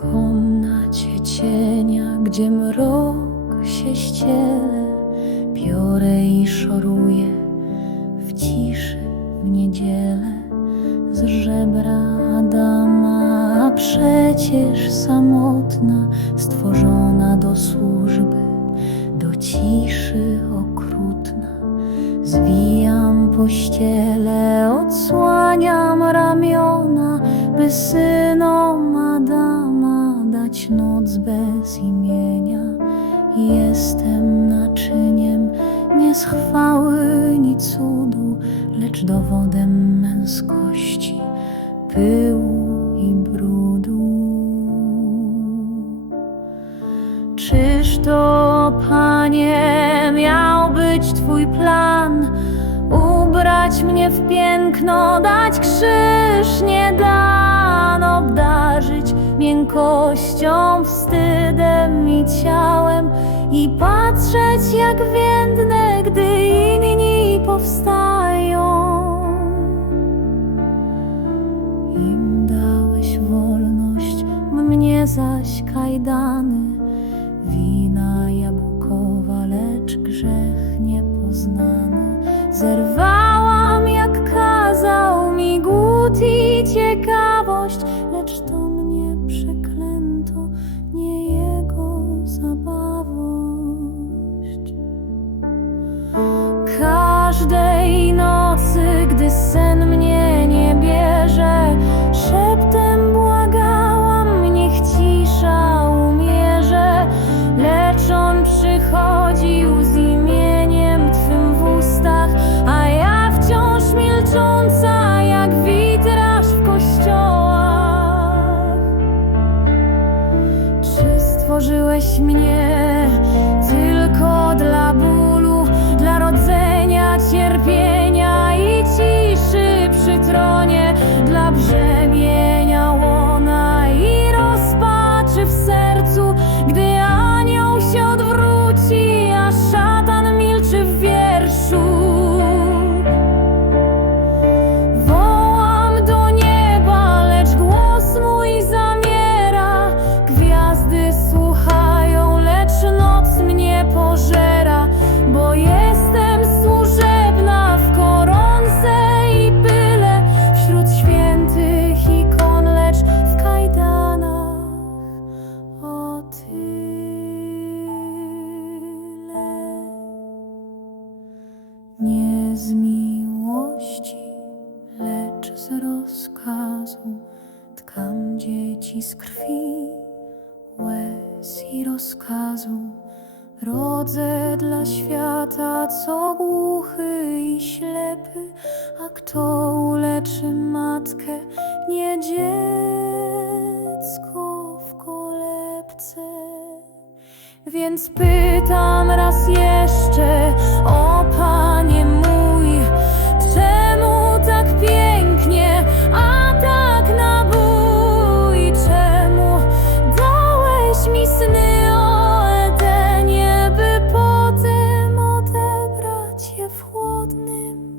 komnacie cienia, gdzie mrok się ściele, biorę i szoruję w ciszy w niedzielę z żebra Adama, a przecież samotna, stworzona do służby, do ciszy okrutna. Zwijam pościele, odsłaniam ramiona, by synom Adama noc bez imienia. Jestem naczyniem nie z chwały ni cudu, lecz dowodem męskości, pyłu i brudu. Czyż to, Panie, miał być Twój plan? Ubrać mnie w piękno, dać krzyż nie dan, obdarzyć miękkością, wstydem i ciałem i patrzeć jak więdnę, gdy inni powstają. Im dałeś wolność, mnie zaś kajdany. Wina jabłkowa, lecz grzech niepoznany. Zerwałam jak kazał mi głód i ciekawość, Każdej nocy, gdy sen mnie dla brzemienia rozkazu tkam dzieci z krwi, łez i rozkazu. Rodzę dla świata, co głuchy i ślepy, a kto uleczy matkę, nie dziecko w kolebce. Więc pytam raz jeszcze, o Name.